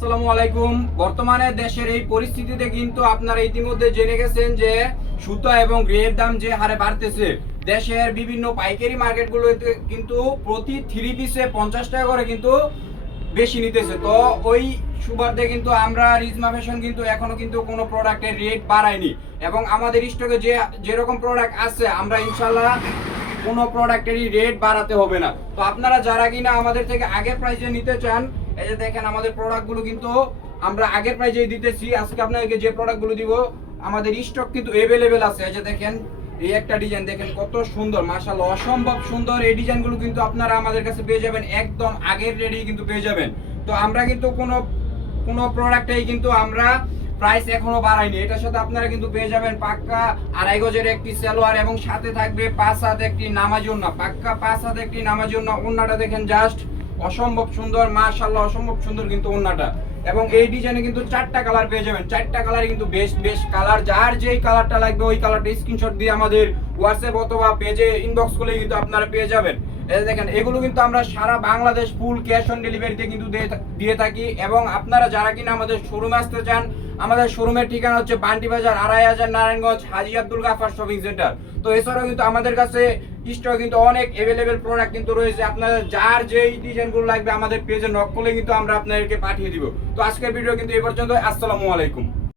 আসসালামু আলাইকুম। বর্তমানে দেশের এই পরিস্থিতিতে কিন্তু আপনারা ইতিমধ্যে জেনে গেছেন যে সুতা এবং গ্রের দাম যে হারে বাড়তেছে। দেশের বিভিন্ন পাইকারি মার্কেটগুলোতে কিন্তু প্রতি 3 পিসে 50 টাকা করে কিন্তু বেশি নিতেছে। তো ওই সুবাদে কিন্তু আমরা রিজমা ফ্যাশন কিন্তু এখনো কিন্তু কোনো প্রোডাক্টের রেট বাড়ায়নি এবং আমাদের স্টকে যেরকম প্রোডাক্ট আছে আমরা ইনশাল্লাহ কোনো প্রোডাক্টেরই রেট বাড়াতে হবে না। তো আপনারা যারা কিনা আমাদের থেকে আগের প্রাইসে নিতে চান, এই যে দেখেন আমাদের প্রোডাক্টগুলো কিন্তু আমরা আগের প্রাইসেই দিতেছি। আজকে আপনাদেরকে যে প্রোডাক্টগুলো দিব আমাদের স্টক কিন্তু अवेलेबल আছে। এই যে দেখেন এই একটা ডিজাইন দেখেন কত সুন্দর, মাশাআল্লাহ অসম্ভব সুন্দর। এই ডিজাইনগুলো কিন্তু আপনারা আমাদের কাছে পেয়ে যাবেন একদম আগের রেটেই কিন্তু পেয়ে যাবেন। তো আমরা কিন্তু কোনো প্রোডাক্টেই কিন্তু আমরা প্রাইস এখনো বাড়াইনি। এটার সাথে আপনারা কিন্তু পেয়ে যাবেন পাক্কা 2.5 গজের একটি সালোয়ার এবং সাথে থাকবে 5 হাত একটি নামাজি ওড়না, পাক্কা 5 হাত একটি নামাজি ওড়না। ওড়নাটা দেখেন জাস্ট অসম্ভব সুন্দর, মাশাআল্লাহ অসম্ভব সুন্দর কিন্তু ওড়নাটা। এবং এই ডিজাইনে কিন্তু 4টা কালার পেয়ে যাবেন। 4টা কালারই কিন্তু বেস্ট কালার। যার যেই কালারটা লাগবে ওই কালারটা স্ক্রিনশট দিয়ে আমাদের হোয়াটসঅ্যাপ অথবা পেজে ইনবক্স করলে কিন্তু আপনারা পেয়ে যাবেন। এই দেখেন এগুলো কিন্তু আমরা সারা বাংলাদেশ ফুল ক্যাশ অন ডেলিভারিতে কিন্তু দিয়ে থাকি। এবং আপনারা যারা কিনা আমাদের শোরুমে আসতে চান, আমাদের শোরুমের ঠিকানা হচ্ছে বান্টি বাজার 2.5 নারায়ণগঞ্জ হাজী আব্দুল গাফার শপিং সেন্টার। তো এছাড়াও কিন্তু আমাদের কাছে স্টক কিন্তু অনেক अवेलेबल প্রোডাক্ট কিন্তু রয়েছে। আপনাদের যার যেই ডিজাইনগুলো লাগবে আমাদের পেজে নক করলে কিন্তু আমরা আপনাদেরকে পাঠিয়ে দিব। তো আজকের ভিডিও কিন্তু এই পর্যন্ত। আসসালামু আলাইকুম।